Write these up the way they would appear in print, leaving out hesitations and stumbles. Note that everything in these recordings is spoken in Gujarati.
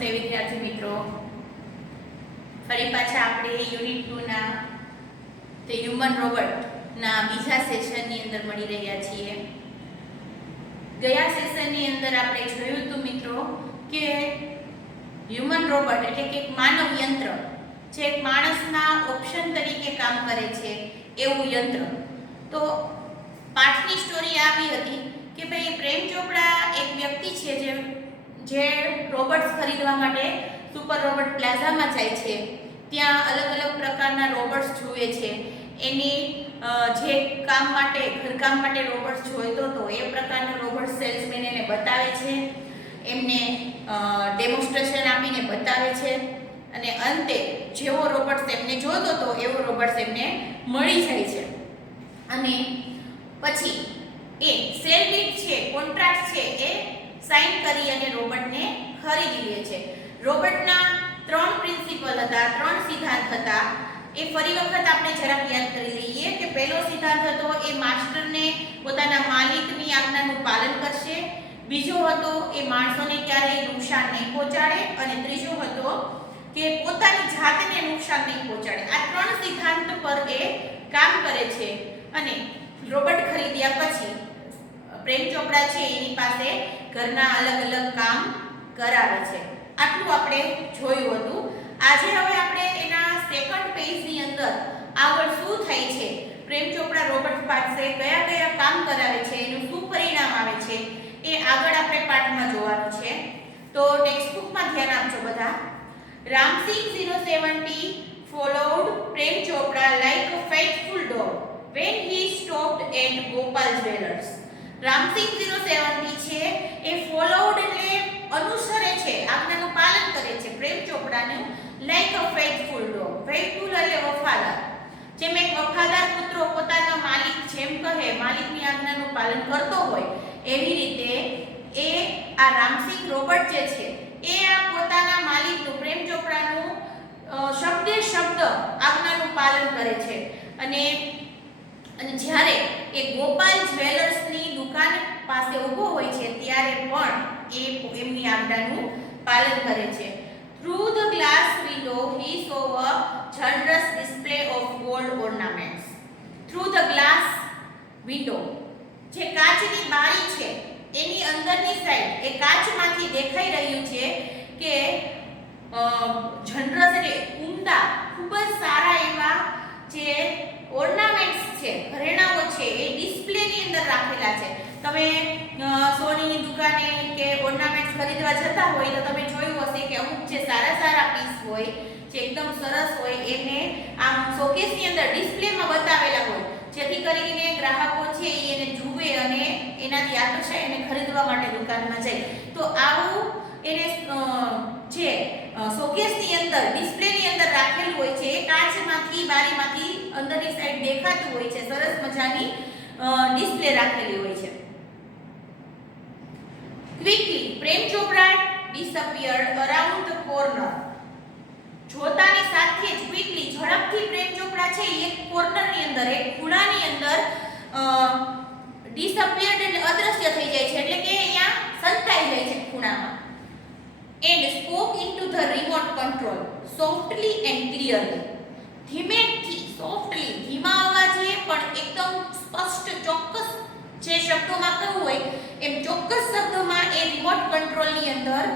નમસ્તે વિદ્યાર્થી મિત્રો, ફરી પાછા આપણે યુનિટ 2 ના તે હ્યુમન રોબોટ ના બીજા સેશનની અંદર મળી રહ્યા છીએ. ગયા સેશનની અંદર આપણે જોયું હતું મિત્રો કે હ્યુમન રોબોટ એટલે કે એક માનવ યંત્ર જે એક માણસના ઓપ્શન તરીકે કામ કરે છે એવું યંત્ર. તો પાઠની સ્ટોરી આવી હતી કે ભાઈ પ્રેમ ચોપડા એક વ્યક્તિ છે જે રોબોટ્સ ખરીદવા માટે સુપર રોબોટ પ્લાઝામાં જાય છે. ત્યાં અલગ અલગ પ્રકારના રોબોટ્સ જુએ છે. એની જે કામ માટે ઘરકામ માટે રોબોટ્સ જોઈતો હતો એ પ્રકારના રોબોટ સેલ્સમેન એને બતાવે છે, એમને ડેમોન્સ્ટ્રેશન આપીને બતાવે છે અને અંતે જેવો રોબોટ્સ એમને જોઈતો હતો એવો રોબોટ્સ એમને મળી જાય છે. અને પછી એ સેલ ડીડ છે, કોન્ટ્રાક્ટ છે, એ સાઇન કરી અને રોબોટને ખરીદી લે છે. રોબોટના 3 પ્રિન્સિપલ હતા, 3 સિદ્ધાંત હતા. એ ફરી વખત આપણે જરાક યાદ કરી લઈએ કે પહેલો સિદ્ધાંત હતો એ માસ્ટરને પોતાના માલિકની આજ્ઞાનું પાલન કરશે, બીજો હતો એ માણસોને ક્યારેય નુકસાન નહીં પહોંચાડે અને ત્રીજો હતો કે પોતાની જાતને નુકસાન નહીં પહોંચાડે. આ 3 સિદ્ધાંત પર એ કામ કરે છે અને રોબોટ ખરીદ્યા પછી પ્રેમ ચોપડા છે એની પાસે ઘરના અલગ અલગ કામ કરાવે છે. આટલું આપણે જોયું હતું. આજે હવે આપણે એના સેકન્ડ પેજની અંદર આગળ શું થાય છે, પ્રેમ ચોપડા રોબોટ પાસે કયા કયા કામ કરાવે છે, એનું શું પરિણામ આવે છે એ આગળ આપણે પાઠમાં જોવાનું છે. તો ટેક્સ્ટ બુકમાં ધ્યાન આપજો બધા. Ramsinh 070 followed Prem Chopra like a faithful dog when he stopped at Gopal Jewellers. Ramsinh 070 છે એ ફોલોડ એટલે અનુસરે છે, આજ્ઞાનું પાલન કરે છે પ્રેમ ચોપડાનું like a faithful dog. Faithful એટલે વફાદાર. જેમ એક વફાદાર કૂતરો પોતાના માલિક જેમ કહે માલિકની આજ્ઞાનું પાલન કરતો હોય એવી રીતે એ આ રામસિંહ રોબોટ જે છે એ આ પોતાના માલિકનું પ્રેમ ચોપડાનું શબ્દે શબ્દ આજ્ઞાનું પાલન કરે છે. અને જ્યારે એ ગોપાલ જ્વેલર્સની દુકાન પાસે ઊભો હોય છે ત્યારે પણ એ એમની આજ્ઞાનું પાલન કરે છે. Through the glass window he saw a generous display of gold ornaments. Through the glass window, જે કાચની બારી છે એની અંદરની સાઈડ એ કાચમાંથી દેખાઈ રહ્યું છે કે જનરસ એટલે ઉમદા ખૂબ જ સારા એવા જે ઓર્નામેન્ટ્સ છે, ઘરેણાઓ છે એ ડિસ્પ્લેની અંદર રાખેલા છે. તમે સોનીની દુકાને કે ઓર્નામેન્ટ્સ ખરીદવા જતા હોય તો તમે જોયું હશે કે અમુક જે સારા સારા પીસ હોય જે એકદમ સરસ હોય એને આમ શોકેસની અંદર ડિસ્પ્લેમાં બતાવેલા હોય જેથી કરીને ગ્રાહકો છે એને જુએ અને એનાથી આકર્ષાય અને ખરીદવા માટે દુકાનમાં જાય. તો આવું એને જે શોકેસની અંદર ડિસ્પ્લેની અંદર રાખેલું હોય છે એ કાચમાંથી બારીમાંથી અંદરની સાઈડ દેખાતું હોય છે. સરસ મજાની ડિસ્પ્લે રાખેલી હોય છે. Quickly Prem Chopra disappeared around the corner. જોતાની સાથે જ ક્વિકલી ઝડપથી પ્રેમ ચોપડા છે એક કોર્નરની અંદર એક ખૂણાની અંદર ડિસઅપિયર્ડ એટલે અદૃશ્ય થઈ જાય છે, એટલે કે અહીંયા સંતાઈ જાય છે ખૂણામાં. And spoke into the remote control softly and clearly. ધીમેથી સોફ્ટલી ધીમા અવાજે પણ એકદમ સ્પષ્ટ ચોક્કસ જે શબ્દોમાં કહું હોય એમ ચોક્કસ શબ્દોમાં એ રિમોટ કંટ્રોલની અંદર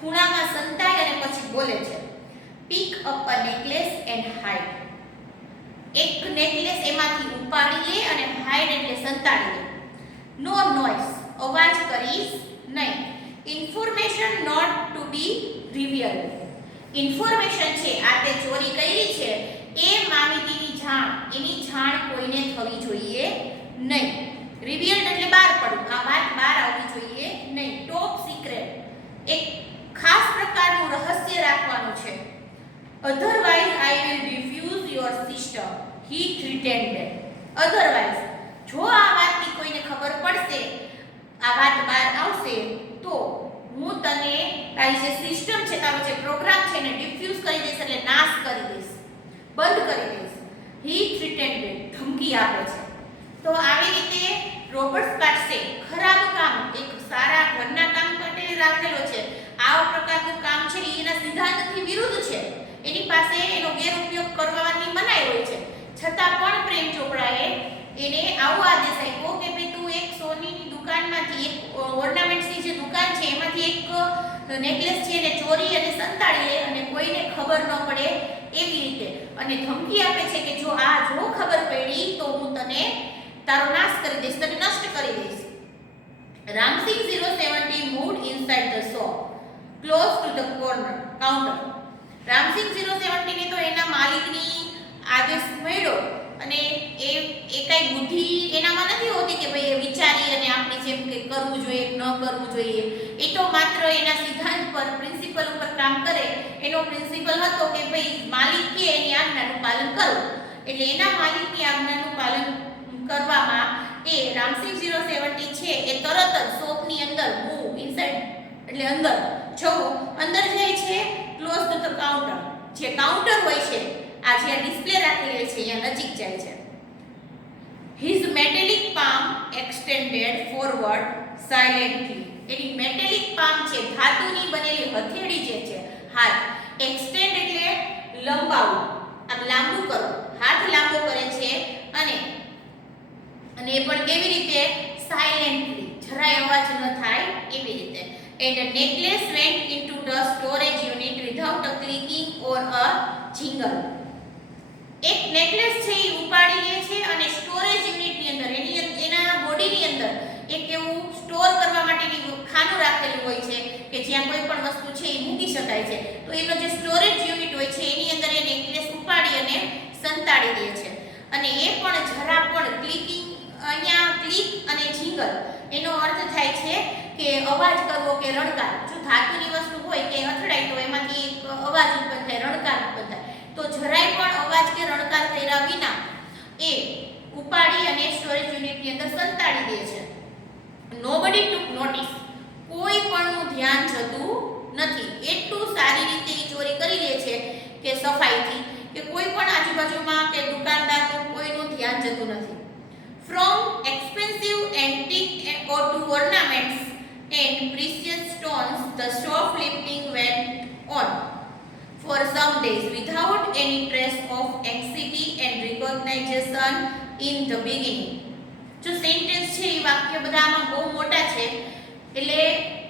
ખૂણામાં સંતાય અને પછી બોલે છે. Pick up a necklace and hide. એક નેકલેસ એમાંથી ઉપાડી લે અને હાઇડ એટલે સંતાડી લે. No noise, અવાજ કરીશ નહીં. Information not to be revealed. Information છે આ તે ચોરી કરી છે એ માહિતીની જાણ એની જાણ કોઈને થવી જોઈએ નહીં. રિવીલ્ડ એટલે બહાર પડવું, આ વાત બહાર આવવી જોઈએ નહીં. ટોપ સિક્રેટ એક ખાસ પ્રકારનું રહસ્ય રાખવાનું છે. Otherwise I will refuse your system he threatened. Otherwise જો આ વાતની કોઈને ખબર પડશે, આ વાત બહાર આવશે તો હું તને તારી જે સિસ્ટમ છે, તારો જે પ્રોગ્રામ છે એને ડિફ્યુઝ કરી દઈશ એટલે નાશ કરી દઈશ, બંધ કરી દઈશ. હી થ્રેટન્ડ ધમકી આપે છે. તો આવી રીતે રોબોટ્સ પાસે ખરાબ કામ એક સારા ઘરના કામ માટે રાખેલો છે. આવા પ્રકારનું કામ છે એ એના સિદ્ધાંતથી વિરુદ્ધ છે, એની પાસે એનો ગેરઉપયોગ કરવાની મનાઈ હોય છે, છતાં પણ પ્રેમ ચોપડાએ એને આવો આદેશ આપ્યો કે ભાઈ તું એક સોનીની દુકાનમાંથી એક ઓર્નામેન્ટ્સની જે દુકાન છે એમાંથી એક નેકલેસ છે એને ચોરી અને સંતાડી લે અને કોઈને ખબર ન પડે એવી રીતે, અને ધમકી આપે છે કે જો ખબર પડી તો હું તને તારો નાશ કરી દઈશ, તને નષ્ટ કરી દઈશ. Ramsing 070 moved inside the shop close to the counter. Ramsing 070 ને તો એના માલિકની આદેશ મળ્યો અને એ કઈ બુદ્ધિ એનામાં નથી હોતી કે ભાઈ એ વિચારી અને આપણે જેમ કે કરવું જોઈએ ન કરવું જોઈએ. એ તો માત્ર એના સિદ્ધાંત પર પ્રિન્સિપલ ઉપર કામ કરે. એનો પ્રિન્સિપલ હતો કે ભાઈ માલિક કે એની આજ્ઞાનું પાલન કરવું. એટલે એના માલિકની આજ્ઞાનું પાલન કરવામાં એ રામસિંગ 070 છે એ તરત જ શોપની અંદર મૂવ ઇનસાઇડ એટલે અંદર અંદર જાય છે ક્લોઝ ટુ ધ કાઉન્ટર. જે કાઉન્ટર હોય છે આ જે ડિસ્પ્લે રાખેલી છે અહીંયા નજીક જાય છે. His metallic palm extended forward silently. એની મેટેલિક પામ છે ધાતુની બનેલી હથેળી જે છે હાથ એક્સટેન્ડ એટલે લંબાવું, આમ લાંબુ કરો, હાથ લાંબો કરે છે અને એ પણ કેવી રીતે સાયલેન્ટલી, જરાય અવાજ ન થાય એવી રીતે. And the necklace went into the storage unit without a clicking or a jingle. એક નેકલેસ છે એ ઉપાડી લે છે અને સ્ટોરેજ યુનિટની અંદર એના બોડીની અંદર એક એવું સ્ટોર કરવા માટેની ખાનું રાખેલું હોય છે કે જ્યાં કોઈ પણ વસ્તુ છે એ મૂકી શકાય છે. તો એનો જે સ્ટોરેજ યુનિટ હોય છે એની અંદર એ નેકલેસ ઉપાડી અને સંતાડી દે છે. અને એ પણ જરા પણ ક્લિકિંગ, અહીંયા ક્લિક અને જિંગલ એનો અર્થ થાય છે કે અવાજ કરવો કે રણકાર. જો ધાતુની વસ્તુ હોય કે અથડાય તો એમાંથી એક અવાજ ઉત્પન્ન થાય, રણકાર ઉત્પન્ન થાય. તો જરાય પણ અવાજ કે રણકાર કર્યા વિના એ ઉપાડી અને સ્ટોરેજ યુનિટની અંદર સંતાડી દે છે. Nobody took notice. કોઈ પણનું ધ્યાન જતું નથી. એટલું સારી રીતે એ ચોરી કરી લે છે કે સફાઈથી કે કોઈ પણ આજુબાજુમાં કે દુકાનદારનું કોઈનું ધ્યાન જતું નથી. From expensive antique or to ornaments and precious stones, the shoplifting went on for some days without any trace of anxiety and recognition in the beginning. જો સેન્ટેન્સ છે એ વાક્ય બધામાં બહુ મોટા છે એટલે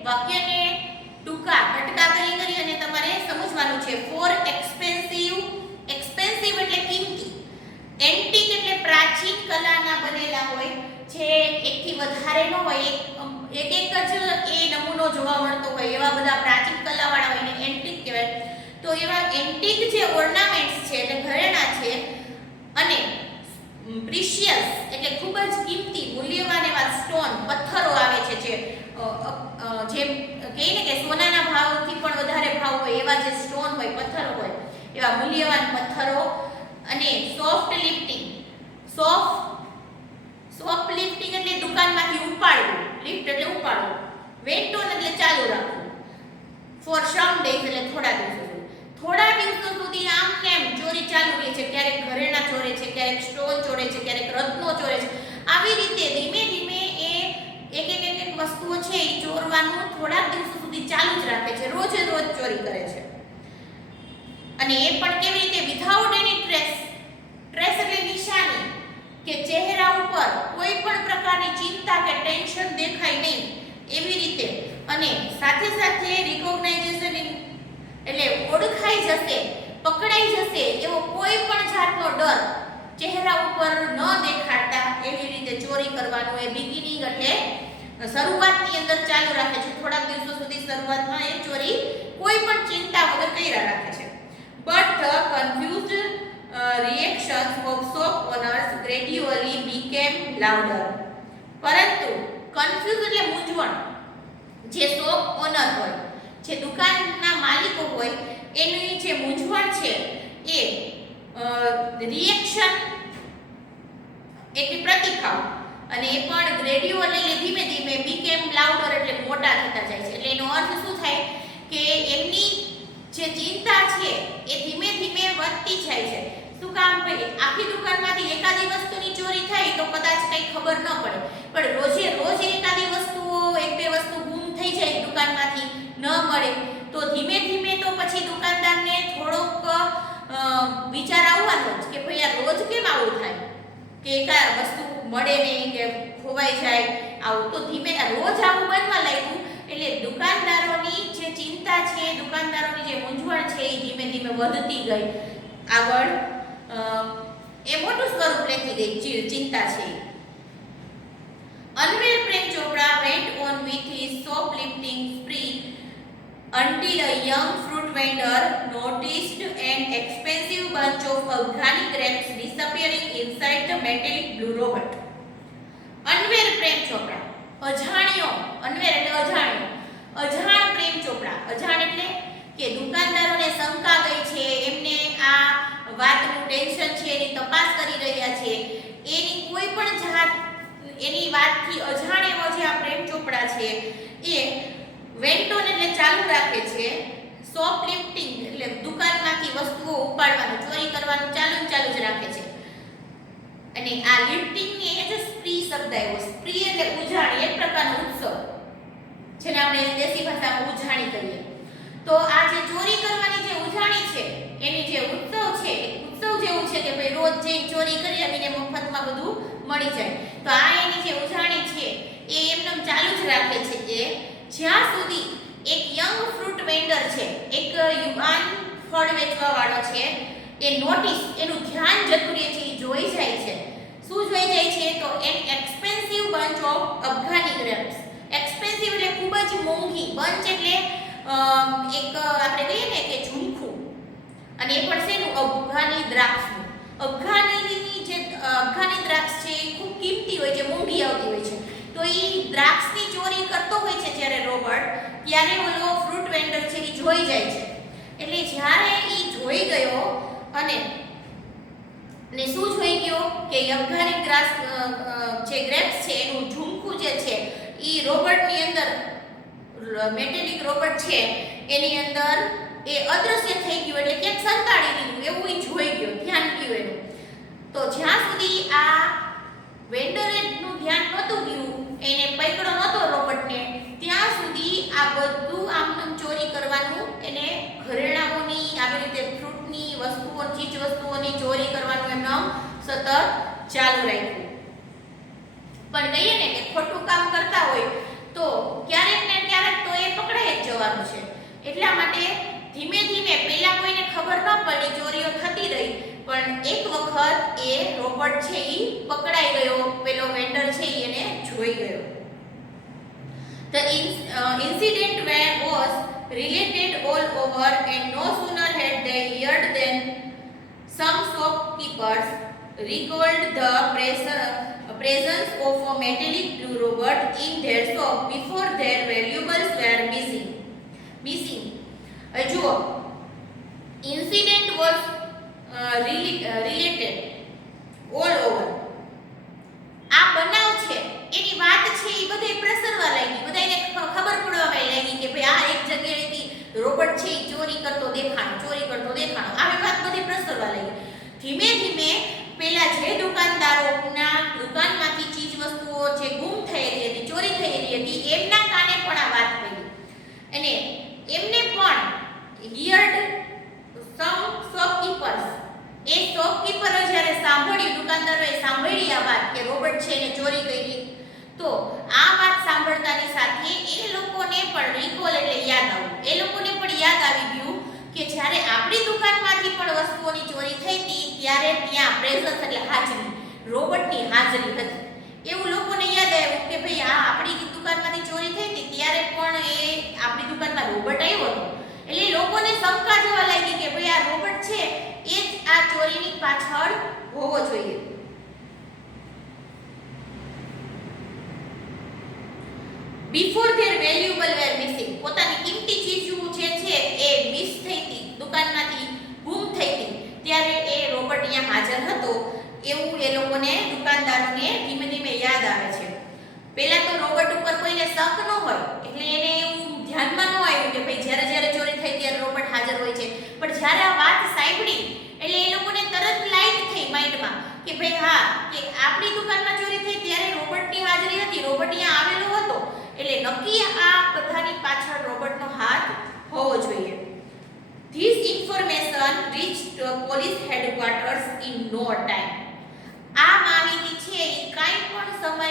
વાક્યને ટૂંકા કટકા કરી અને તમારે સમજવાનું છે. ફોર એક્સપેન્સિવ, એક્સપેન્સિવ એટલે કિંમતી, એન્ટિક એટલે પ્રાચીન કલાના બનેલા હોય જે એકથી વધારે ન હોય, એક જ એ નમૂનો જોવા મળતો હોય એવા બધા પ્રાચીન કલાવાળા હોય ને એન્ટિક કહેવાય. તો એવા એન્ટિક જે ઓર્નામેન્ટ્સ છે એટલે ઘરેણા છે અને પ્રિશિયસ એટલે ખૂબ જ કિંમતી મૂલ્યવાન એવા સ્ટોન પથ્થરો આવે છે જેમ કહીએ ને કે સોનાના ભાવથી પણ વધારે ભાવ હોય એવા જે સ્ટોન હોય, પથ્થરો હોય, એવા મૂલ્યવાન પથ્થરો. અને સોફ્ટ લિફ્ટિંગ, સોફ્ટ લિફ્ટિંગ એટલે દુકાનમાંથી ઉપાડવું, લિફ્ટ એટલે ઉપાડવું, વેન્ટ ઓન એટલે ચાલુ રાખવું, ફોર સમ ડેઝ એટલે થોડા દિવસો સુધી આમ ને એમ ચોરી ચાલુ રહે છે. ક્યારેક ઘરેણા ચોરે છે, ક્યારેક સ્ટોન ચોરે છે, ક્યારેક રત્નો ચોરે છે. આવી રીતે ધીમે ધીમે એ એક વસ્તુઓ છે એ ચોરવાનું થોડા દિવસો સુધી ચાલુ જ રાખે છે, રોજ ચોરી કરે છે. અને એ પણ કેવી રીતે? વિધાઉટ એની ટ્રેસ એટલે નિશાની કે ચહેરા ઉપર કોઈ પણ પ્રકારની ચિંતા કે ટેન્શન દેખાય નહીં એવી રીતે. અને સાથે સાથે રિકોગ્નાઇઝેશન એટલે ઓળખાઈ જશે, પકડાઈ જશે એવો કોઈ પણ જાતનો ડર ચહેરા ઉપર ન દેખાડતા એવી રીતે ચોરી કરવાનું એ બિગિનિંગ એટલે શરૂઆતની અંદર ચાલુ રાખે છે. થોડાક દિવસો સુધી શરૂઆતમાં એ ચોરી કોઈ પણ ચિંતા વગર કર્યા રાખે છે. But the confused reactions of shop owners gradually became louder. પરંતુ confused એટલે મૂંઝવણ, જે શોપ ઓનર હોય, જે દુકાનના માલિકો હોય એની જે મૂંઝવણ છે એ રિએક્શન એટલે પ્રતિભાવ, અને એ પણ ગ્રેડ્યુઅલ એટલે ધીમે ધીમે, બીકેમ લાઉડર એટલે મોટા થતા જાય છે. એટલે એનો અર્થ શું થાય કે એમની જે ચિંતા છે એ ધીમે ધીમે વધતી જાય છે. શું કામ? ભાઈ આખી દુકાનમાંથી એકાદી વસ્તુની ચોરી થાય તો કદાચ કંઈ ખબર ન પડે, પણ રોજે રોજ એકાદી વસ્તુઓ, એક બે વસ્તુ ગુમ થઈ જાય દુકાનમાંથી ન મળે તો ધીમે ધીમે વિચાર આવવાનો જ કે ભાઈ આ રોજ કેમ આવું થાય કે એક આ વસ્તુ મળે નહીં કે ખોવાઈ જાય આવું. તો ધીમે રોજ આવું બનવા લાગ્યું એટલે દુકાનદારોની જે ચિંતા છે, દુકાનદારોની જે મૂંઝવણ છે એ ધીમે ધીમે વધતી ગઈ. આગળ એ મોટું સ્વરૂપ લેતી ગઈ ચિંતા છે. Unaware Prem Chopra went on with his shoplifting spree until a young fruit vendor noticed an expensive bunch of Afghani grapes disappearing inside the metallic blue robot. Unaware Prem Chopra, અજાણ્યો, unaware એટલે અજાણ્યો, અજાણ પ્રેમ ચોપડા. અજાણ એટલે કે દુકાનદારોને શંકા ગઈ છે, એમને આ વાતનું ટેન્શન છે, એની તપાસ કરી રહ્યા છે, એની કોઈ પણ જાત એની વાતથી અજાણ એવો જે આ પ્રેમ ચોપડા છે એ વેન્ટોન એટલે ચાલુ રાખે છે, શોપલિફ્ટિંગ એટલે દુકાનમાંથી વસ્તુઓ ઉપાડવાનું, ચોરી કરવાનું ચાલુ જ રાખે છે. અને આ લિફ્ટિંગની એ જે સ્પ્રી શબ્દ આવ્યો, સ્પ્રી એટલે ઉજાણી, એક પ્રકારનો ઉત્સવ જેને આપણે દેશી ભાષામાં ઉજાણી કહીએ. તો આ જે ચોરી કરવાની જે ઉજાણી છે એની જે ઉત્સવ છે, ઉત્સવ જેવું છે કે ભાઈ રોજ જે ચોરી કરી આવીને મફતમાં બધું મળી જાય. તો આ એની જે ઉજાણી છે એ એમનેમ ચાલુ જ રાખે છે કે જ્યાં સુધી એક યંગ ફ્રૂટ વેન્ડર છે, એક યુવાન ફળ વેચવા વાળો છે, એ નોટિસ એનું ધ્યાન જતું રહે છે, એ જોઈ જાય છે. શું જોઈ જાય છે? તો એક expensive bunch of Afghani grapes. Expensive એટલે ખૂબ જ મોંઘી, બંચ એટલે એક આપણે કહીએ ને કે ઝુમખું, અને એ પણ શેનું? અફઘાની દ્રાક્ષનું. અફઘાની દ્રાક્ષ છે એ ખૂબ કિંમતી હોય છે, મોંઘી આવતી હોય છે. તો એ દ્રાક્ષની ચોરી કરતો હોય છે જ્યારે રોબર્ટ, ત્યારે ઓલો ફ્રૂટ વેન્ડર છે એ જોઈ જાય છે. એટલે જ્યારે એ જોઈ ગયો અને શું જોઈ ગયો કે અફઘાની જે ગ્રેપ્સ છે એનું ઝુમખું જે છે એ રોબર્ટની અંદર, મેટેલિક રોબોટ છે એની અંદર એ અદ્રશ્ય થઈ ગયું, એટલે ક્યાંક સંતાડી દીધું એવું એ જોઈ ગયો, ધ્યાન ગયું એનું. તો જ્યાં સુધી આ વેન્ડરનું ધ્યાન નહોતું ગયું, એને પકડો નહોતો રોબોટને, ત્યાં સુધી આ બધું આમ ચોરી કરવાનું, એને ઘરેણાઓની આવી રીતે ફ્રૂટની વસ્તુઓ, ચીજ વસ્તુઓની ચોરી કરવાનું એમને સતત ચાલુ રાખ્યું. પણ કહીએ ને કે ખોટું કામ કરતા હોય તો ક્યારેક ને ક્યારેક તો એ પકડાઈ જ જવાનું છે. એટલા માટે ધીમે ધીમે પહેલા કોઈને ખબર ન પડી, ચોરીઓ થતી રહી, પણ એક વખત એ રોબોટ છે એ પકડાઈ ગયો, પેલો વેન્ડર છે એને જોઈ ગયો. The incident was related all over, and no sooner had they heard than some shopkeepers recalled the presence of a metallic blue robot in their shop before their valuables were missing. જુઓ, incident was related all over. આ બનાવ છે એની વાત છે એ બધે પ્રસરવા લાગી, બધાને ખબર પડવા લાગી કે ભાઈ આ એક જગ્યાએથી રોબોટ છે એ ચોરી કરતો દેખાણો, આવી વાત બધી પ્રસરવા લાગી. ધીમે ધીમે પેલા જે દુકાનદારોના દુકાનમાંથી ચીજ વસ્તુઓ જે ગુમ થયેલી હતી, ચોરી થયેલી હતી, એમના કાને પણ આ વાત પડી, અને એમને પણ હિયર્ડ સમ શોપકીપર્સ, એ શોપકીપરો જ્યારે સાંભળ્યું, દુકાનદારોએ સાંભળી આ વાત કે રોબોટ છે એને ચોરી કરી, તો આ વાત સાંભળતાની સાથે એ લોકોને પણ રિકોલ એટલે યાદ આવ્યું, એ લોકોને પણ યાદ આવી ગયું કે જ્યારે આપણી દુકાનમાંથી પણ વસ્તુઓની ચોરી થઈ હતી ત્યારે ત્યાં પ્રેઝન્સ એટલે હાજરી, રોબોટની હાજરી હતી. એવું લોકોને યાદ આવ્યું કે ભાઈ આ આપણી દુકાનમાંથી ચોરી થઈ હતી ત્યારે પણ એ આપણી દુકાનમાં રોબોટ આવ્યો હતો. એટલે લોકોને શંકા જવા લાગી કે ભાઈ આ રોબોટ છે એ જ આ ચોરીની પાછળ હોવો જોઈએ. Before their valuable were missing, પોતાની કિંમતી ચીજો જે છે એ મિસ થઈ હતી, દુકાનમાંથી ગુમ થઈ હતી, ત્યારે એ રોબોટ અહીંયા હાજર હતો એવું એ લોકોને, દુકાનદારોને ધીમે ધીમે યાદ આવે છે. પહેલા તો રોબોટ ઉપર કોઈને શક ન હોય એટલે એને એવું ધ્યાનમાં ન આવ્યું કે ભાઈ જ્યારે ચોરી થઈ ત્યારે રોબોટ હાજર હોય છે. પણ જ્યારે આ વાત સાંભળી એટલે એ લોકોને તરત લાઈટ થઈ માઇન્ડમાં કે ભાઈ હા, કે આપણી દુકાનમાં ચોરી થઈ ત્યારે રોબોટની હાજરી હતી, રોબોટ અહીંયા આવેલો હતો, એટલે નક્કી આ બધાની પાછળ રોબોટનો હાથ હોવો જોઈએ. This information reached police headquarters in no time. આ માહિતી છે એ કાંઈ પણ સમય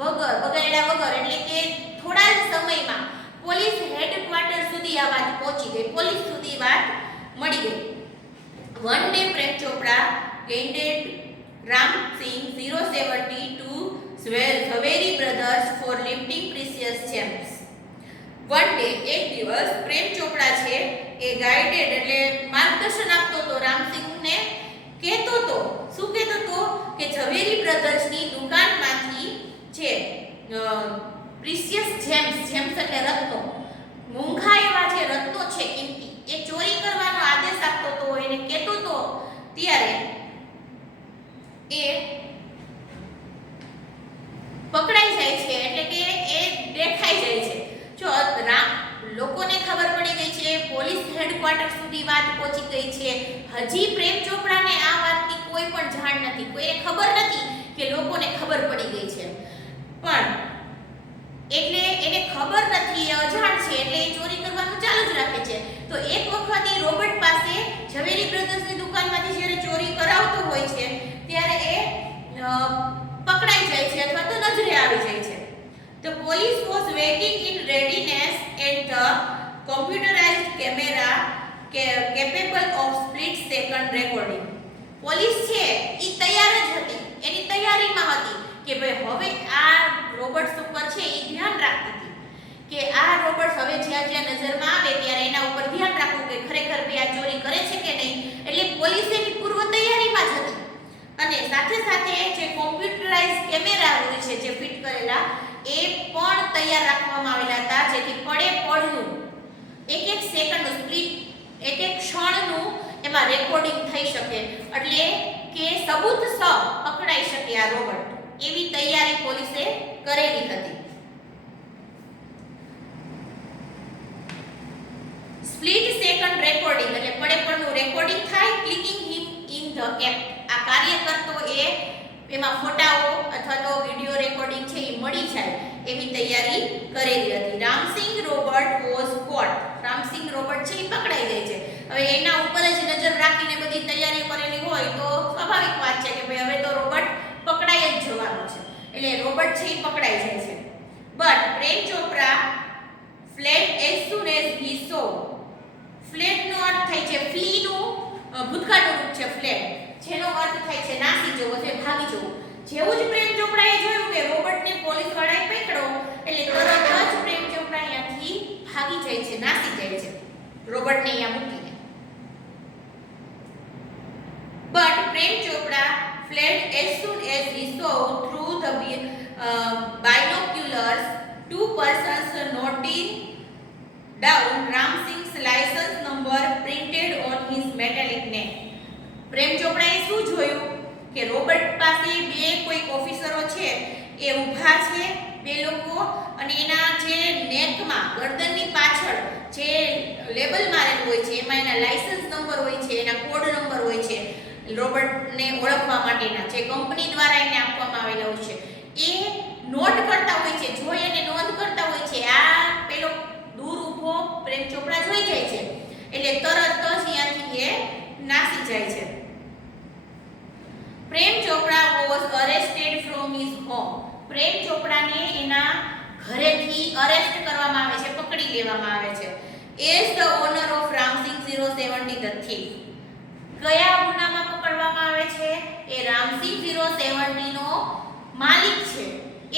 વગર બગાડ્યા વગર એટલે કે થોડા જ સમયમાં પોલીસ હેડક્વાર્ટર સુધી આ વાત પહોંચી ગઈ, પોલીસ સુધી વાત મળી ગઈ. One day Prem Chopra gained Ram Singh 070 to Zaveri brothers for lifting precious gems. One day એક દિવસ પ્રેમ ચોપડા છે એ ગાઈડેડ એટલે માર્ગદર્શન આપતો હતો રામસિંહને, કહેતો હતો શું કહેતો હતો કે ઝવેરી બ્રધર્સની દુકાનમાંથી જે પ્રિસિયસ જેમ્સ, જેમ્સ એટલે રત્નો, મૂંઘા એવા જે રત્નો છે કિંમતી, એ ચોરી કરવાનો આદેશ આપતો હતો, એને કહેતો હતો. ત્યારે એ પકડાઈ જાય છે એટલે કે એ દેખાઈ જાય છે. જો લોકોને ખબર પડી ગઈ છે, પોલીસ હેડક્વાર્ટર સુધી વાત પહોંચી ગઈ છે, હજી પ્રેમ ચોપડાને આ વાતની કોઈ પણ જાણ નથી, કોઈને ખબર નથી કે લોકોને ખબર પડી ગઈ છે. પણ એટલે એને ખબર નથી, એ અજાણ છે એટલે એ ચોરી કરવાનું ચાલુ જ રાખે છે. તો એક વખત એ રોબર્ટ પાસે ઝવેરી બ્રધર્સની દુકાનમાંથી જ્યારે ચોરી કરાવતો હોય છે ત્યારે એ પકડાઈ જાય છે અથવા તો નજરે આવી જાય છે. The police was waiting in readiness and the computerized camera capable of split second recording. Police છે એ તૈયાર જ હતી, એની તૈયારીમાં હતી કે ભાઈ હવે આ રોબોટ્સ ઉપર છે એ ધ્યાન રાખતી હતી કે આ રોબોટ્સ હવે જ્યાં જ્યાં નજરમાં આવે ત્યારે એના ઉપર ધ્યાન રાખવું કે ખરેખર ભાઈ આ ચોરી કરે છે કે નહીં. એટલે પોલીસ એની પૂર્વ તૈયારીમાં જ હતી. અને સાથે સાથે જે કોમ્પ્યુટરાઇઝ કેમેરા હોય છે જે ફિટ કરેલા એ પણ તૈયાર રાખવામાં આવેલા હતા, જેથી પડે પડનું એક એક સેકન્ડનું સ્પ્લિટ, એક એક ક્ષણનું એમાં રેકોર્ડિંગ થઈ શકે, એટલે કે સબૂત સહ પકડાઈ શકે આ રોબોટ. એવી તૈયારી પોલીસે કરેલી હતી. સ્પ્લિટ સેકન્ડ રેકોર્ડિંગ એટલે પડે પડનું રેકોર્ડિંગ થાય, clicking him in the app. આ કાર્ય કરતો એ એમાં ફોટાઓ અથવા તો વિડિયો રેકોર્ડિંગ છે એ મળી જાય એવી તૈયારી કરેલી હતી. Ramsingh Robert was caught. Ramsingh Robert છે એ પકડાઈ જાય છે. હવે એના ઉપર જ નજર રાખીને બધી તૈયારી કરેલી હોય તો સ્વાભાવિક વાત છે કે ભાઈ હવે તો રોબર્ટ પકડાઈ જ જવાનો છે, એટલે રોબર્ટ છે એ પકડાઈ જાય છે. But Prem Chopra fled as soon as he saw. fled નો અર્થ થાય છે ફ્લી નું ભૂતકાળનું રૂપ છે fled, જેનો અર્થ થાય છે નાસી જવો છે, ભાગી જવું. જેવું જ પ્રેમ ચોપડાએ જોયું કે રોબર્ટને પોલીસ વાળાએ પકડ્યો એટલે તરત જ પ્રેમ ચોપડા અહીંયાથી ભાગી જાય છે, નાસી જાય છે રોબર્ટને અહીંયા મૂકીને. But Prem Chopra fled as soon as he saw through the binoculars two persons noting down Ram Singh's license number printed on his metallic neck. પ્રેમ ચોપડાએ શું જોયું કે રોબર્ટ પાસે બે કોઈક ઓફિસરો છે એ ઊભા છે, બે લોકો, અને એના જે નેકમાં ગરદનની પાછળ જે લેબલ મારેલું હોય છે એમાં એના લાયસન્સ નંબર હોય છે, એના કોડ નંબર હોય છે, રોબર્ટને ઓળખવા માટેના જે કંપની દ્વારા એને આપવામાં આવેલા હોય છે, એ નોટ કરતા હોય છે, જોઈ અને નોંધ કરતા હોય છે. આ પેલો દૂર ઊભો પ્રેમ ચોપડા જોઈ જાય છે એટલે તરત જ અહીંયાથી એ નાસી જાય છે. Prem Chopra was arrested from his home. Prem ચોપડાને એના ઘરેથી અરેસ્ટ કરવામાં આવે છે, પકડી લેવામાં આવે છે. As the owner of Ramsingh 070 the thief. કયા ગુનામાં પકડવામાં આવે છે? એ રામસિંહ 070 નો માલિક છે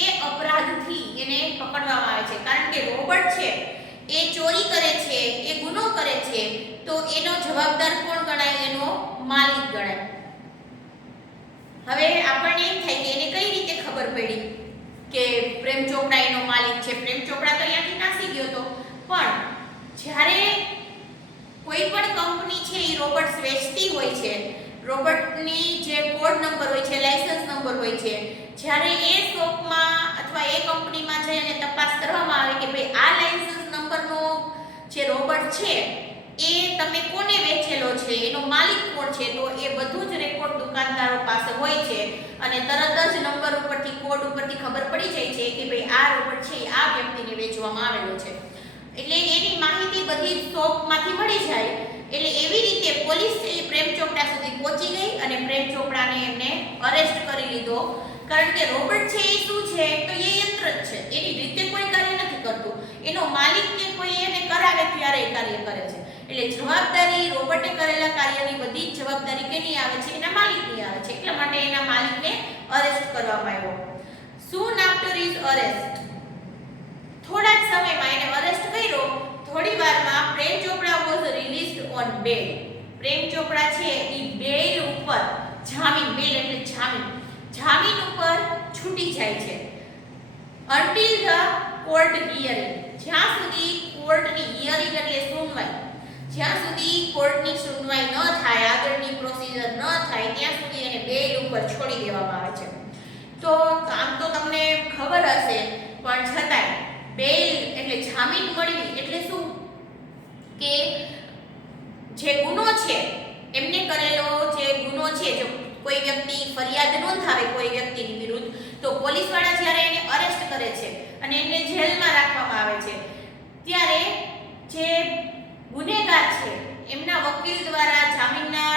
એ અપરાધથી એને પકડવામાં આવે છે. કારણ કે રોબર્ટ છે એ ચોરી કરે છે, એ ગુનો કરે છે, તો એનો જવાબદાર કોણ ગણાય? એનો માલિક ગણાય. હવે આપણને એમ થાય કે એને કઈ રીતે ખબર પડી કે પ્રેમ ચોપડા એનો માલિક છે? પ્રેમ ચોપડા તો અહીંયાથી નાસી ગયો હતો, પણ જ્યારે કોઈ પણ કંપની છે એ રોબોટ્સ વેચતી હોય છે, રોબોટની જે કોડ નંબર હોય છે, લાયસન્સ નંબર હોય છે, જ્યારે એ શોપમાં અથવા એ કંપનીમાં જઈ અને તપાસ કરવામાં આવે કે ભાઈ આ લાયસન્સ નંબરનો જે રોબોટ છે એ તમે કોને વેચેલો છે, એનો માલિક કોણ છે, તો એ બધું જ રેકોર્ડ દુકાનદારો પાસે હોય છે અને તરત જ નંબર ઉપરથી, કોડ ઉપરથી ખબર પડી જાય છે કે ભાઈ આ રોબોટ છે આ વ્યક્તિને વેચવામાં આવેલો છે. એટલે એની માહિતી બધી શોપમાંથી મળી જાય એટલે એવી રીતે પોલીસ છે એ પ્રેમ ચોપડા સુધી પહોંચી ગઈ અને પ્રેમ ચોપડાને એમને અરેસ્ટ કરી લીધો. કારણ કે રોબર્ટ છે એ શું છે તો એ યંત્ર જ છે, એની રીતે કોઈ કાર્ય નથી કરતું, એનો માલિક કે કોઈ એને કરાવે ત્યારે એ કાર્ય કરે છે. એટલે જવાબદારી રોબર્ટે કરેલા કાર્યની બધી જ જવાબદારી કેની આવે છે? એના માલિકની આવે છે. એટલા માટે એના માલિકને અરેસ્ટ કરવામાં આવ્યો. Soon after his arrest, થોડા જ સમયમાં એને અરેસ્ટ કર્યો. થોડી વારમાં પ્રેમ ચોપડા વોઝ રિલીઝડ ઓન બેલ. પ્રેમ ચોપડા છે એ બેલ ઉપર જામીન, બેલ એટલે જામીન ઉપર છૂટી જાય છે. until the court hearing, જ્યાં સુધી કોર્ટની હિયરિંગ એટલે સુનવાઈ, જ્યાં સુધી કોર્ટની સુનવાઈ ન થાય, આગળની પ્રોસિજર ન થાય ત્યાં સુધી એને બેલ ઉપર છોડી દેવામાં આવે છે. તો આમ તો તમને ખબર હશે પણ છતાંય બેલ એટલે જામીન મળવી એટલે શું કે જે ગુનો છે એમને કરેલો જે ગુનો છે, જો કોઈ વ્યક્તિ ફરિયાદ નોંધાવે કોઈ વ્યક્તિની વિરુદ્ધ, તો પોલીસવાળા જ્યારે એને અરેસ્ટ કરે છે અને એને જેલમાં રાખવામાં આવે છે ત્યારે જે ગુનેગાર છે એમના વકીલ દ્વારા જામીનના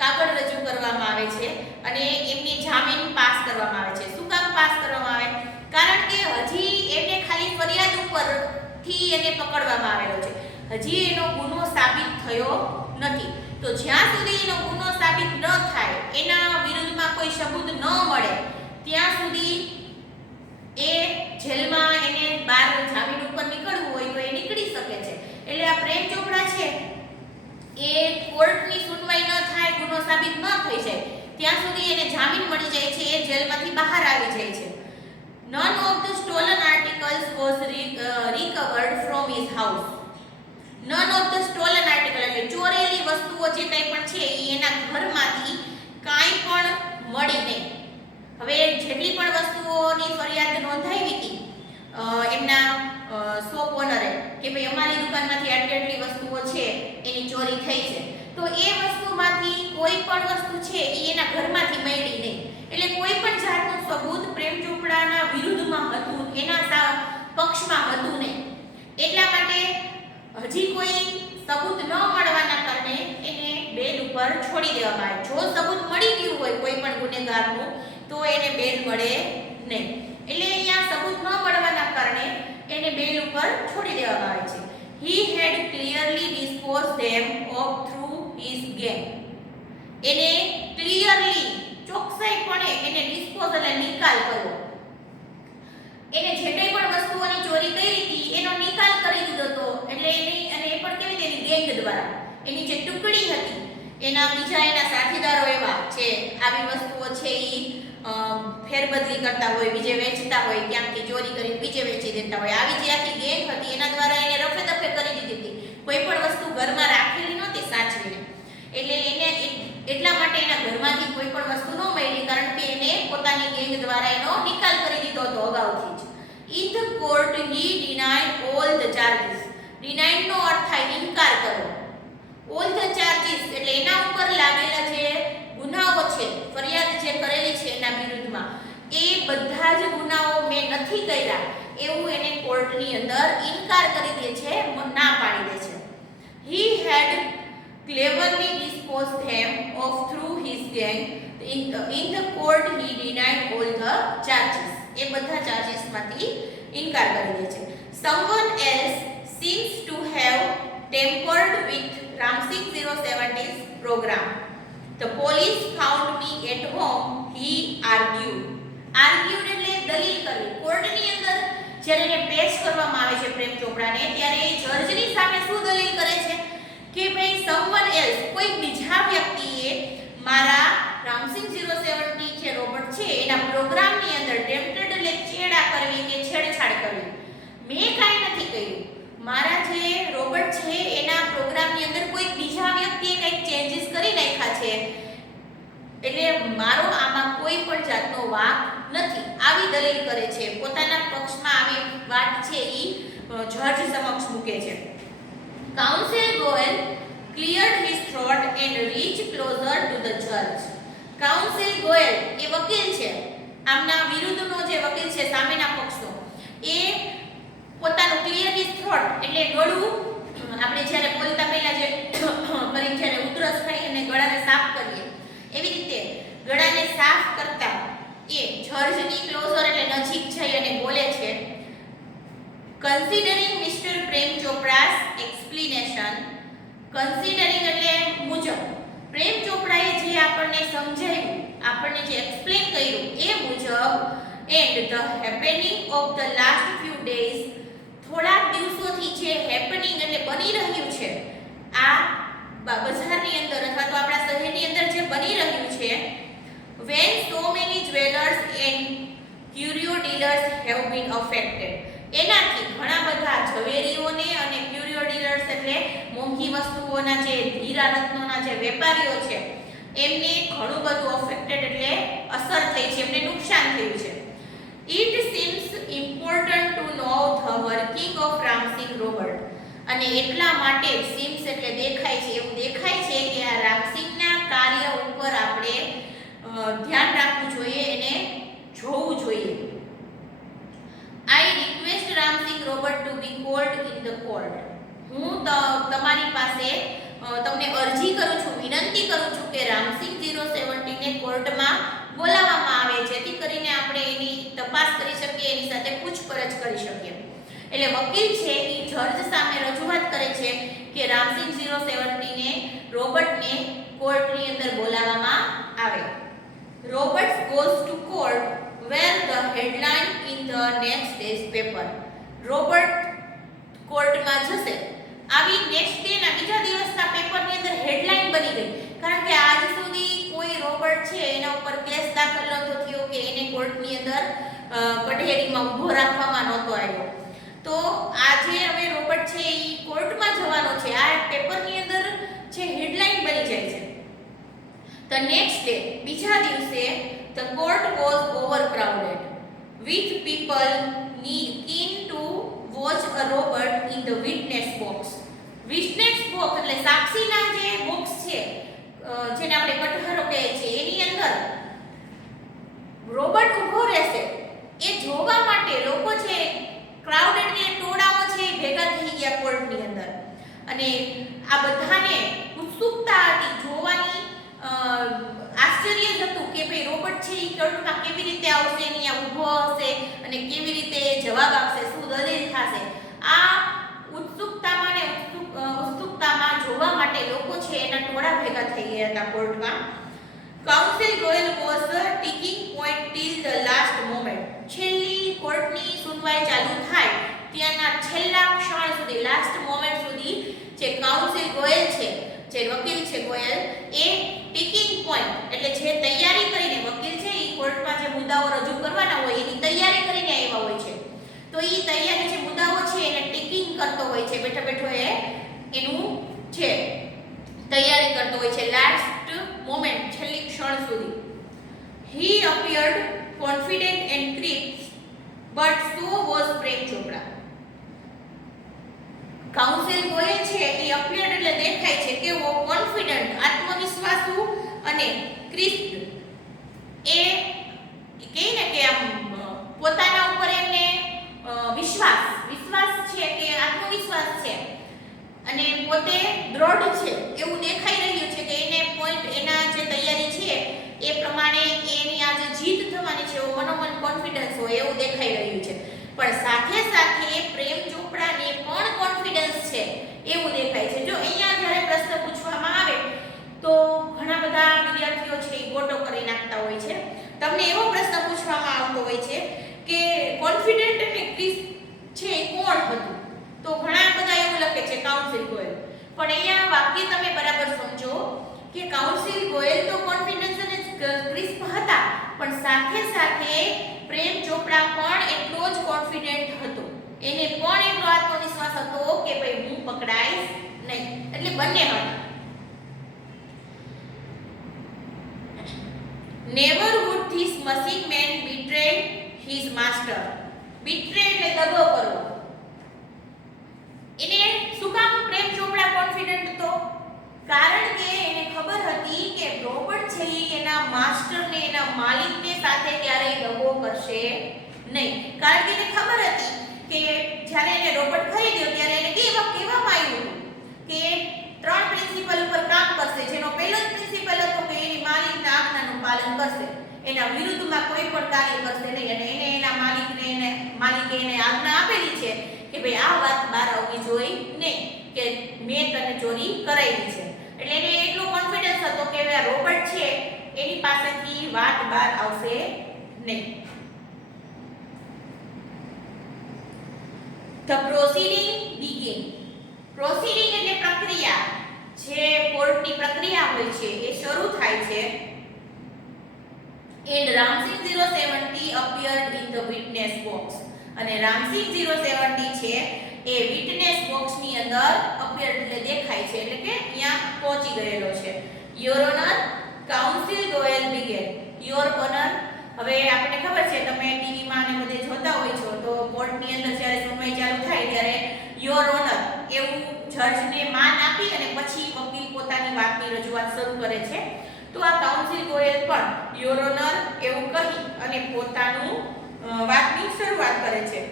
કાગળ રજૂ કરવામાં આવે છે અને એમની જામીન પાસ કરવામાં આવે છે. શું કામ પાસ કરવામાં આવે? કારણ કે હજી એને ખાલી ફરિયાદ ઉપરથી એને પકડવામાં આવેલો છે, હજી એનો ગુનો સાબિત થયો નથી. તો જ્યાં સુધી એનો ગુનો સાબિત ન થાય, એના વિરુદ્ધમાં કોઈ સબૂત ન મળે ત્યાં સુધી એ જેલમાં એને બહાર જામીન ઉપર નીકળવું હોય તો એ નીકળી શકે છે. એટલે આ પ્રેમ ચોપડા છે એ કોર્ટની સુનવાઈ ન થાય, ગુનો સાબિત ન થઈ જાય ત્યાં સુધી એને જામીન મળી જાય છે, એ જેલમાંથી બહાર આવી જાય છે. None of the stolen articles was recovered from his house. None of the stolen articles એટલે ચોરેલી વસ્તુઓ જે કંઈ પણ છે એ એના ઘરમાંથી કાંઈ પણ મળી નહીં. હવે જેટલી પણ વસ્તુઓની ફરિયાદ નોંધાવી હતી એમના શોપ ઓનરે કે ભાઈ અમારી દુકાનમાંથી આટલી વસ્તુઓ છે એની ચોરી થઈ છે, તો એ વસ્તુમાંથી કોઈ પણ વસ્તુ છે એ એના ઘરમાંથી મળી નહીં. એટલે કોઈ પણ જાતનું સબૂત પ્રેમ ચોપડાના વિરુદ્ધમાં હતું, એના પક્ષમાં હતું નહીં. એટલા માટે હજી કોઈ સબૂત ન મળવાના કારણે એને બેલ ઉપર છોડી દેવામાં આવે. જો સબૂત મળી ગયું હોય કોઈ પણ ગુનેગારનું તો એને બેલ મળે નહીં. એટલે અહીંયા સબૂત ન મળવાના કારણે એને બેલ ઉપર છોડી દેવામાં આવે છે. He had clearly disposed them of through his gang. એને ક્લિયરલી ચોકસાઈપણે એને ડિસ્પોઝ એટલે નિકાલ કર્યો. એને જે કંઈ પણ વસ્તુઓની ચોરી કરી હતી એનો નિકાલ કરી દીધો હતો. એટલે એની અને એ પણ કેવી રીતે ગેંગ દ્વારા, એની જે ટુકડી હતી એના બીજા એના સાથીદારો એવા છે, આવી વસ્તુઓ છે એ ફેરબદલી કરતા હોય, બીજે વેચતા હોય, ક્યાંકથી ચોરી કરીને બીજે વેચી દેતા હોય, આવી જે આખી ગેંગ હતી એના દ્વારા એને રફે દફે કરી દીધી હતી. કોઈ પણ વસ્તુ ઘરમાં રાખેલી નહોતી સાચવીને. એટલે એને એટલા માટે એના ઘરમાંથી કોઈ પણ વસ્તુ ન મળી, કારણ કે એને પોતાની ગેંગ દ્વારા એનો નિકાલ કરી દીધો હતો અગાઉથી જ. In the court he denied all the charges. Denied નો અર્થ થાય ઇનકાર કરવો. All the charges એટલે એના ઉપર લાગેલા જે ગુનાઓ છે, ફરિયાદ જે કરેલી છે એના વિરુદ્ધમાં, એ બધા જ ગુનાઓ મેં નથી કર્યા એવું એને કોર્ટની અંદર ઇનકાર કરી દે છે, ના પાડી દે છે. He had cleverly disposed them of through his gang. In the court he denied all the charges. એ બધા ચાર્જીસમાંથી ઇનકાર કરી દે છે. Someone else seems to have tampered with Ramsing 070's program. The police found me at home, he argued. Argued એટલે દલીલ કરવી. કોર્ટની અંદર જ્યારે એને પેશ કરવામાં આવે છે પ્રેમ ચોપડાને, ત્યારે એ જજની સામે શું દલીલ કરે છે કે ભાઈ someone else કોઈ બીજા વ્યક્તિએ મારા રામસિંગ 070 જે રોબોટ છે એના પ્રોગ્રામની અંદર ટેમ્પટેડ એટલે છેડા કરવી કે છેડછાડ કરવી, મેં કાંઈ નથી કર્યું. મારા જે રોબોટ છે એના પ્રોગ્રામની અંદર કોઈ બીજા વ્યક્તિએ કંઈક ચેન્જીસ કરી નાખ્યા છે, એટલે મારો આમાં કોઈ પણ જાતનો વાંક નથી, આવી દલીલ કરે છે. પોતાના પક્ષમાં આવી વાત છે એ જજ સમક્ષ મૂકે છે. Counsel Goel cleared his throat and reached closer to the judge. Counsel Goel એ વકીલ છે, આમના વિરુદ્ધનો જે વકીલ છે સામેના પક્ષનો, એ પોતાનું ક્લિયર હિઝ થ્રોટ એટલે ગળું, આપણે જ્યારે બોલતા પહેલા જે ગળાને સાફ કરતા એ જર્જની ક્લોઝર એટલે નજીક જઈ અને બોલે છે, કન્સિડરિંગ મિસ્ટર પ્રેમ ચોપડાસ એક્સપ્લેનેશન. કન્સિડરિંગ એટલે મુજબ, પ્રેમ ચોપડાએ જે આપણને સમજાવ્યું, આપણને જે એક્સપ્લેન કર્યું એ મુજબ and the happening of the last few days, થોડાક દિવસોથી જે હેપનિંગ એટલે બની રહ્યું છે આ બજારની અંદર અથવા તો આપણા શહેરની અંદર જે બની રહ્યું છે, when so many jewelers and curio dealers have been affected, એનાથી ઘણા બધા ઝવેરીઓને અને ક્યુરિયો ડીલર્સ એટલે મોંઘી વસ્તુઓના જે હીરા રત્નોના જે વેપારીઓ છે એમને ઘણું બધું અફેક્ટેડ એટલે અસર થઈ છે, એમને નુકસાન થયું છે. It seems important to know the working of Ramsing Robert, અને એટલા માટે સીમ્સ એટલે દેખાય છે, એવું દેખાય છે કે આ રામસિંગના કાર્ય ઉપર આપણે ધ્યાન રાખવું જોઈએ, એને જોવું જોઈએ. I request Ramsing Robert to be called in the court. હું તમારી પાસે તમને અરજી કરું છું, વિનંતી કરું છું કે રામસિંગ 017 ને કોર્ટમાં બોલાવવામાં આવે, જેથી કરીને આપણે એની તપાસ કરી શકીએ, એની સાથે પૂછપરછ કરી શકીએ. એટલે વકીલ છે એ જજ સામે રજૂઆત કરે છે કે રામસિંગ 017 ને રોબર્ટને કોર્ટની અંદર બોલાવવામાં આવે. Robert goes to court where the headline in the next day's paper. Robert કોર્ટમાં જશે, આવી નેક્સ્ટ ડે ના બીજા દિવસના પેપરની અંદર હેડલાઇન બની ગઈ, કારણ કે આજ સુધી કોઈ રોબર્ટ છે એના ઉપર કેસ દાખલ નહોતો થયો કે એને કોર્ટની અંદર કઢેરીમાં ઊભો રાખવામાં નહોતો આવ્યો. તો આજે હવે રોબર્ટ છે એ કોર્ટમાં જવાનો છે, આ પેપરની અંદર જે હેડલાઇન બની જાય છે. The next day, બીજા દિવસે, the court was overcrowded with people keen to watch a Robert in the witness box. Witness box એટલે સાક્ષીના જે બોક્સ છે, જેને આપણે કઠારો કહે છે, એની અંદર રોબર્ટ ઊભો રહેશે એ જોવા માટે લોકો છે, ક્રાઉડેડ ને ટોળાઓ છે ભેગા થઈ ગયા કોર્ટની અંદર, અને આ બધાને ઉત્સુકતા હતી જોવાની, આશ્ચર્ય જ હતું કે ભાઈ રોબર્ટ છે એ કોર્ટમાં કેવી રીતે આવશે, અહીંયા ઊભો હશે અને કેવી રીતે જવાબ આપશે, શું દલીલ થશે. આ ઉત્સુકતામાં ને ઉત્સુકતામાં જોવા માટે લોકો છે એના ટોળા ભેગા થઈ ગયા હતા કોર્ટમાં. Counsel Goyal was ticking point till the last moment. છેલ્લી કોર્ટની સુનવાઈ ચાલુ થાય ત્યાંના છેલ્લા ક્ષણ સુધી, લાસ્ટ મોમેન્ટ સુધી જે કાઉન્સિલ ગોયલ છે, જે વકીલ છે ગોયલ, એ ટીકિંગ પોઈન્ટ એટલે જે તૈયારી કરીને વકીલ છે એ કોર્ટમાં જે મુદ્દાઓ રજૂ કરવાના હોય એની તૈયારી કરીને આવ્યા હોય છે, તો એ તૈયારી જે મુદ્દાઓ છે એને ટીકિંગ કરતો હોય છે, બેઠો બેઠો એ એનું છે તૈયારી કરતો હોય છે લાસ્ટ મોમેન્ટ, છેલ્લી ક્ષણ સુધી. He appeared confident and crisp, but so was Prem Chopra. Council Goyal છે એ અપિયર્ડ એટલે દેખાય છે કેવો, કોન્ફિડન્ટ આત્મવિશ્વાસુ અને ક્રિસ્પ, એ કહે ને કે આમ પોતાના ઉપર એમને વિશ્વાસ છે કે આત્મવિશ્વાસ છે અને પોતે દ્રઢ છે એવું દેખાઈ રહ્યું છે કે એને પોઈન્ટ, એના જે તૈયારી છે એ પ્રમાણે એની આજે જીત થવાની છે એવો મનોમન કોન્ફિડન્સ હોય એવું દેખાઈ રહ્યું છે. પણ સાથે સાથે પ્રેમ ચોપડાને પણ કોન્ફિડન્સ છે એવું દેખાય છે. જો અહીંયા જ્યારે પ્રશ્ન પૂછવામાં આવે તો ઘણા બધા વિદ્યાર્થીઓ છે એ ગોટો કરી નાખતા હોય છે. તમને એવો પ્રશ્ન પૂછવામાં આવતો હોય છે કે કોન્ફિડન્ટ અને ક્રિસ્પ છે એ કોણ હતું, તો ઘણા બધા એવું લખે છે કાઉન્સિલ ગોયલ, પણ અહીંયા વાક્ય તમે બરાબર સમજો કે કાઉન્સિલ ગોયલ તો કોન્ફિડન્સ અને ક્રિસ્પ હતા, પણ સાથે સાથે પ્રેમ ચોપડા પણ એટલો જ કોન્ફિડન્ટ હતો, એને પણ એટલો આત્મવિશ્વાસ હતો કે ભાઈ હું પકડાઈશ નહીં, એટલે બંને હતા. Never would this machine man betray his master. Betray એટલે દગો કરવો. એને શું કામ પ્રેમ ચોપડા કોન્ફિડન્ટ હતો? કારણ કે એને ખબર હતી કે રોબર્ટ છે એના માસ્ટરને, એના માલિકને સાથે ક્યારેય દગો કરશે નહીં. કારણ કે એને ખબર હતી કે જ્યારે એને રોબર્ટ ખરીદ્યો ત્યારે એને કહેવામાં આવ્યું કે ત્રણ પ્રિન્સિપલ ઉપર કામ કરશે, જેનો પહેલો જ પ્રિન્સિપલ હતો કે એની માલિકના આજ્ઞાનું પાલન કરશે, એના વિરુદ્ધમાં કોઈ પણ કાર્ય કરશે નહીં, અને એને એના માલિકે એને આજ્ઞા આપેલી છે કે ભાઈ આ વાત બહાર આવવી જોઈએ નહીં, કે મેં તને ચોરી કરાવી છે, એટલે એને એટલો કોન્ફિડન્સ હતો કે આ રોબર્ટ છે એની પાસેથી વાત બહાર આવશે નહીં. The proceeding begin. Proceeding એટલે પ્રક્રિયા, જે કોર્ટની પ્રક્રિયા હોય છે એ શરૂ થાય છે. And Ramsing 070 appeared in the witness box. અને Ramsing 070 છે એ વિટનેસ બોક્સ ની અંદર અપિયર એટલે દેખાય છે, એટલે કે અહીંયા પહોંચી ગયેલો છે. Your Honor, counsel Goel began. Your Honor, હવે આપણને ખબર છે, તમે ટીવી માં ને બધે જોતા હોય છો, તો કોર્ટ ની અંદર જ્યારે સુનવાઈ ચાલુ થાય ત્યારે યોર ઓનર એવું જજને માન આપી અને પછી વકીલ પોતાની વાતની રજૂઆત શરૂ કરે છે. તો આ કાઉન્સિલ ગોયલ પણ યોર ઓનર એવું કહી અને પોતાનું વાતની શરૂઆત કરે છે.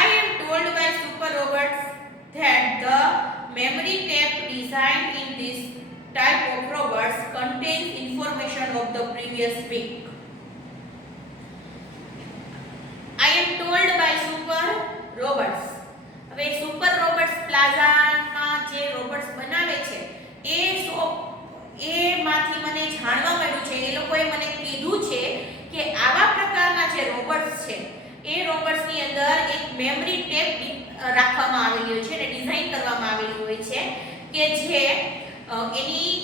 I am told by Super Roberts that the memory tape designed in this type of robots contains information of the previous week. I am told by Super Roberts. હવે સુપર રોબોટ્સ પ્લાઝામાં જે રોબોટ્સ બનાવે છે એમાંથી મને જાણવા મળ્યું છે, એ લોકોએ મને કીધું છે કે આવા પ્રકારના જે રોબોટ્સ છે એ રોબોટ્સની અંદર એક મેમરી ટેપ રાખવામાં આવેલી હોય છે અને ડિઝાઇન કરવામાં આવેલી હોય છે કે જે એની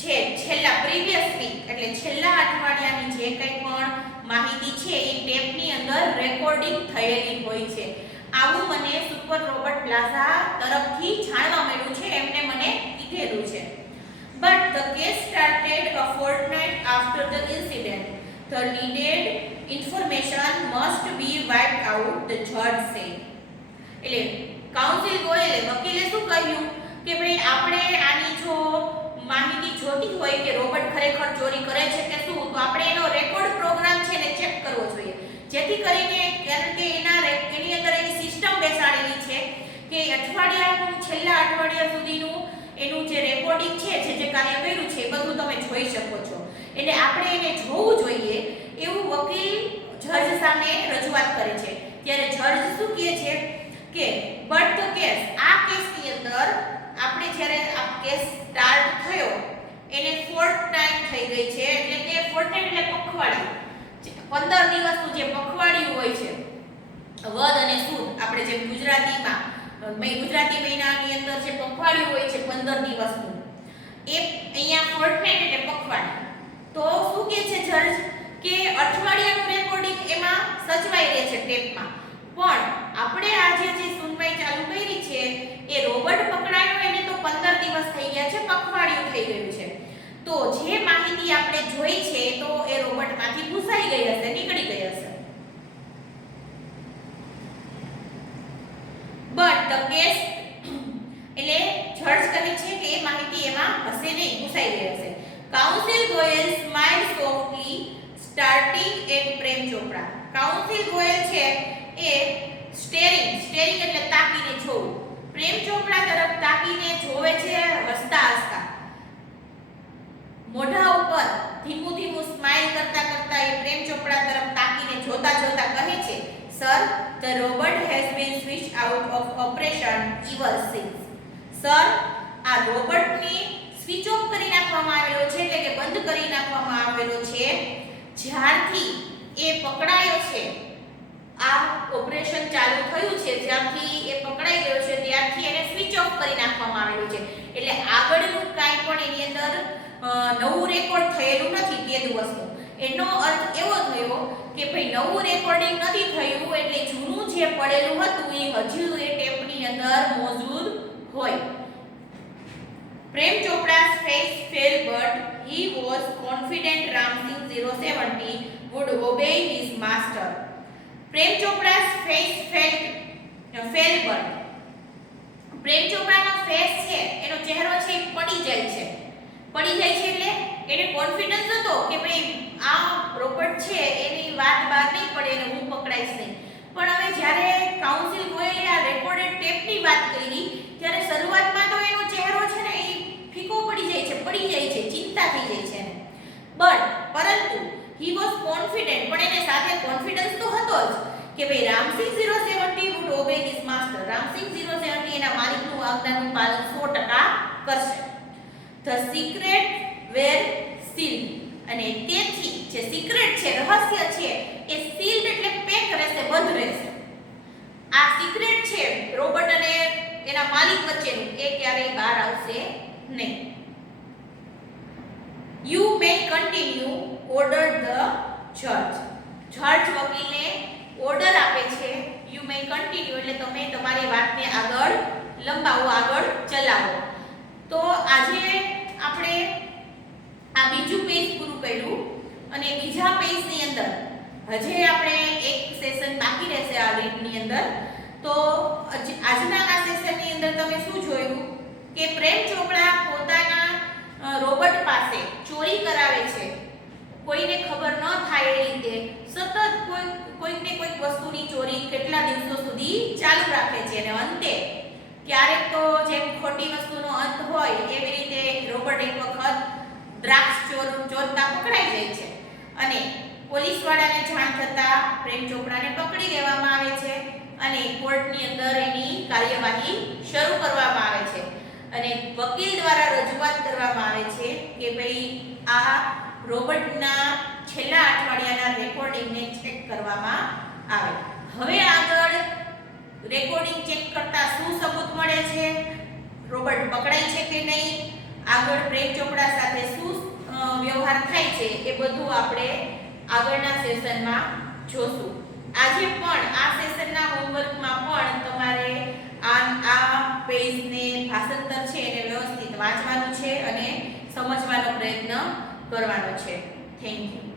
જે છેલ્લા પ્રીવિયસ વીક એટલે છેલ્લા અઠવાડિયાની જે કંઈ પણ માહિતી છે એ ટેપની અંદર રેકોર્ડિંગ થયેલી હોય છે. આવું મને સુપર રોબોટ પ્લાઝા તરફથી જાણવા મળ્યું છે, એમને મને કીધેલું છે. But the case started a fortnight after the incident. The needed information must be wiped out, the judge said. એટલે કાઉન્સિલ ગોયલે વકીલે શું કહ્યું કે ભાઈ આપણે આની જો માહિતી જોતી હોય કે રોબોટ ખરેખર ચોરી કરે છે કે શું, તો આપણે એનો રેકોર્ડ પ્રોગ્રામ છે ને ચેક કરવો જોઈએ, જેથી કરીને કારણ કે એની અંદર એની સિસ્ટમ બેસાડેલી છે કે છેલ્લા અઠવાડિયા સુધીનું એનું જે રેકોર્ડિંગ છે જે કાર્ય કર્યું છે એ બધું તમે જોઈ શકો છો, એટલે આપણે એને જોવું જોઈએ એવું વકીલ જજ સામે રજૂઆત કરે છે. ત્યારે જજ શું કહે છે કે બટ ધ કેસ, આ કેસની અંદર આપણે જ્યારે આ કેસ સ્ટાર્ટ થયો એને ફોર્ટનાઇટ થઈ ગઈ છે, એટલે કે ફોર્ટનાઇટ એટલે પખવાડિયું, 15 દિવસનું જે પખવાડિયું હોય છે વદ અને સુદ, આપણે જેમ ગુજરાતી મહિનાની અંદર જે પખવાડિયું હોય છે 15 દિવસનું, એ અહીંયા ફોર્ટનાઇટ એટલે પખવાડિયું. તો શું કહે છે જજ કે અઠવાડિયાનું રેકોર્ડિંગ એમાં સચવાઈ રહે છે ટેપમાં, પણ આપણે આજે જે સુનવાઈ ચાલુ કરી છે એ રોબોટ પકડાયો એને તો 15 દિવસ થઈ ગયા છે, પખવાડિયું થઈ ગયું છે, તો જે માહિતી આપણે જોઈ છે તો એ રોબોટમાંથી ભૂસાઈ ગઈ હશે, નીકળી ગઈ હશે. બટ ધ કેસ એટલે જજ કહે છે કે એ માહિતી એમાં હશે નહીં, ભૂસાઈ ગઈ હશે. Counsel Goyal smile softly starting at Prem Chopra. Counsel Goyal છે એ સ્ટેરિંગ એટલે તાકીને જોવું, પ્રેમ ચોપડા તરફ તાકીને જોવે છે હસતા હસતા, મોઢા ઉપર ધીમું સ્માઇલ કરતા એ પ્રેમ ચોપડા તરફ તાકીને જોતા કહે છે, sir the robot has been switch out of operation ever since. Sir આ રોબોટને સ્વિચ ઓફ કરી નાખવામાં આવેલો છે, એટલે કે બંધ કરી નાખવામાં આવેલો છે જ્યારથી એ પકડાયો છે, આ ઓપરેશન ચાલુ થયું છે જ્યારથી એ પકડાઈ ગયો છે ત્યારથી એને સ્વિચ ઓફ કરી નાખવામાં આવેલું છે, એટલે આગળનું કાંઈ પણ એની અંદર નવું રેકોર્ડ થયેલું નથી તે દિવસનું. એનો અર્થ એવો થયો કે ભાઈ નવું રેકોર્ડિંગ નથી થયું, એટલે જૂનું જે પડેલું હતું એ હજુ એ ટેપની અંદર મોજૂદ હોય. પ્રેમ Chopra's face fell but he was confident Ramsing 070 would obey his master. Prem Chopra's face fell but Prem ચોપડાનો ફેસ છે એનો ચહેરો છે એ પડી જાય છે એટલે એને કોન્ફિડન્સ હતો કે ભાઈ આ રોબોટ છે એની વાત બહાર નહીં પડે અને હું પકડાઈશ નહીં. પણ હવે જ્યારે કાઉન્સિલ ગોયલે આ રેકોર્ડેડ ટેપની વાત કરી ત્યારે શરૂઆતમાં તો એનો ચહેરો છે ને એ પરંતુ he was confident, પણ એને સાથે કોન્ફિડન્સ તો હતો જ કે ભાઈ Ramsinh 070 would obey his master. Ramsinh 070 એના માલિકનું આજ્ઞાનું પાલન 100% કરશે. The secret were sealed, અને તેથી જે સિક્રેટ છે, રહસ્ય છે, એ સીલ્ડ એટલે પેક રહેશે, બંધ રહેશે. આ સિક્રેટ છે રોબર્ટ અને એના માલિક વચ્ચેનું, એ ક્યારેય બહાર આવશે નહીં. You may continue, ordered the judge. જજ વકીલને ઓર્ડર આપે છે, you may continue એટલે તમે તમારી વાતને આગળ લંબાવો, આગળ ચલાવો. તો આજે આપણે આ બીજું પેજ પૂરું કર્યું અને બીજા પેજની અંદર હજે આપણે એક સેશન બાકી રહેશે આ રીડની અંદર. તો આજના આ સેશનની અંદર તમે શું જોયું કે પ્રેમ ચોપડા પોતાના રોબર્ટ પાસે ચોરી કરાવે છે, કોઈને ખબર ન થાય એ રીતે સતત કોઈકને કોઈક વસ્તુની ચોરી કેટલા દિવસો સુધી ચાલુ રાખે છે અને અંતે ક્યારેક તો જેમ ખોટી વસ્તુનો અંત હોય એવી રીતે રોબર્ટ એક વખત દ્રાક્ષ ચોરતા પકડાઈ જાય છે અને પોલીસવાળાને જાણ થતાં પ્રેમ ચોપડાને પકડી લેવામાં આવે છે અને કોર્ટની અંદર એની કાર્યવાહી શરૂ કરવામાં આવે છે અને વકીલ દ્વારા રજૂઆત કરવામાં આવે છે કે ભાઈ આ રોબર્ટના છેલ્લા અઠવાડિયાના રેકોર્ડિંગને ચેક કરવામાં આવે. હવે આગળ રેકોર્ડિંગ ચેક કરતા શું સબૂત મળે છે, રોબર્ટ પકડાય છે કે નહીં, આગળ પ્રેમ ચોપડા સાથે શું વ્યવહાર થાય છે, એ બધું આપણે આગળના સેશનમાં જોશું. આજે પણ આ સેશનના હોમવર્કમાં પણ તમારે આ પેજને ભાષાંતર છે એને વ્યવસ્થિત વાંચવાનું છે અને સમજવાનો પ્રયત્ન કરવાનો છે. Thank you.